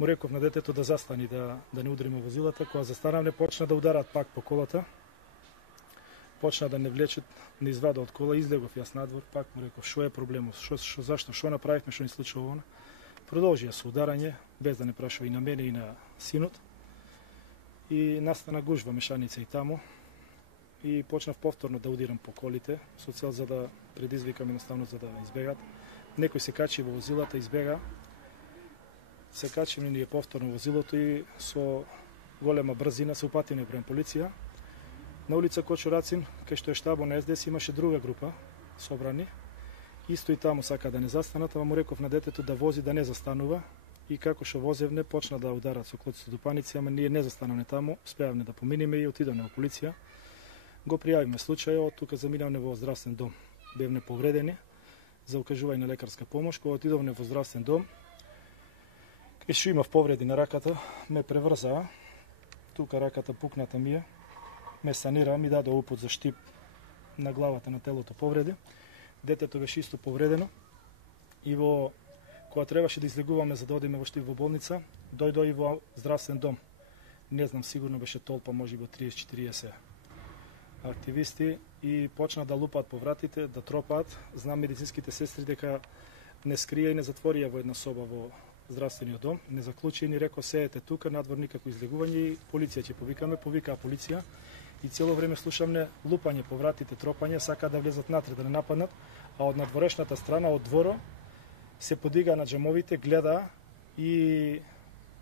Му реков на детето да застани, да не удариме возилата. Кога застанавме, почна да ударат пак по колата. Почна да не влечат, не извада од кола, излегов јас надвор, пак му реков што е проблемот, зашто, што направивме, што ни случува ово. Продолжија со ударање, без да не прашува и на мене и на синот. И настана гужва мешаница и таму. И почнав повторно да удирам по колите, со цел за да предизвикам едноставно за да избегат. Некој се качи во возилата, избега. Се качи ние повторно возилото и со голема брзина се упативме према полиција. На улица Кочурацин, кај што е штабот на СДС, имаше друга група собрани. Исто и таму сака да не застанат, ама му реков на детето да вози, да не застанува. И како што возевне, почна да ударат со клоци дупаници, ама ние не застанавме таму, успеавме да поминиме и отидовме во полиција. Го пријавиме случајот, тука заминавме во здравствен дом. Бевме повредени за укажување на лекарска помош. Кога отидовме во здравствен дом, кај што имав повреди на раката, ме преврзаа. Тука раката пукната ми е. Ме санира, ми даде упут за штип на главата, на телото повреди. Детето беше исто повредено. И кога требаше да излегуваме за да одиме во штип во болница, дојдо и во здравствен дом. Не знам, сигурно беше толпа, може би 30-40 активисти и почна да лупаат по вратите, да тропаат. Знам медицинските сестри дека не скрија и не затворија во една соба во здравствениот дом, не заклучи и ни рекол сеете тука, надвор никако излегување и полиција ќе повикаме, повикаа полиција и цело време слушамне лупање по вратите, тропање, сака да влезат натре, да не нападнат, а од надворешната страна, од дворо, се подига на джамовите, гледа и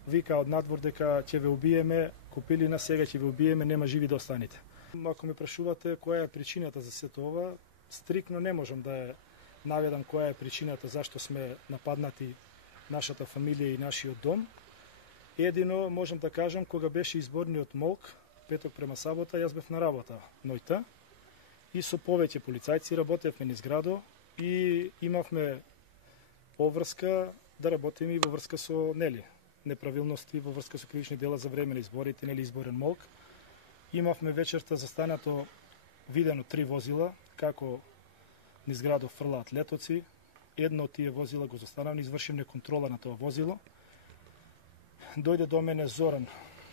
вика од надвор дека ќе ве убиеме, Копилина, сега ќе ве убиеме, нема живи да останете. Ако ме прашувате која е причината за сето ова, стрикно не можам да ја наведам која е причината зашто сме нападнати нашата фамилија и нашиот дом. Едино можам да кажам, кога беше изборниот молк, петок према сабота, јас бев на работа нојта и со повеќе полицајци работевме низ градо и имавме поврска да работиме и во врска со неправилности, во врска со кривични дела за време на изборите, изборен молк. Имавме вечерта застанато видено 3 возила, како низ градот фрлаат летоци. Едно од тие возила го застанавме, извршимне контрола на тоа возило. Дојде до мене Зоран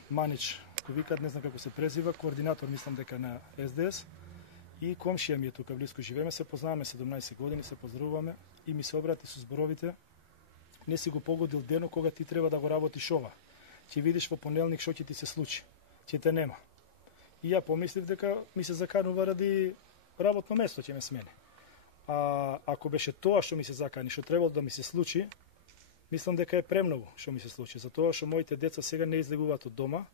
Манич, кој вика, не знам како се презива, координатор, мислам дека на СДС, и комшија ми е тука близко живееме, се познаваме 17 години, се поздравуваме и ми се обрати со зборовите: не си го погодил денот кога ти треба да го работиш ова. Ќе видиш во понеделник што ќе ти се случи. Ќе те нема. И ја помислив дека ми се заканува ради работно место ќе ме смени. А ако беше тоа што ми се закани, што требало да ми се случи, мислам дека е премногу што ми се случи, затоа што моите деца сега не излегуваат од дома,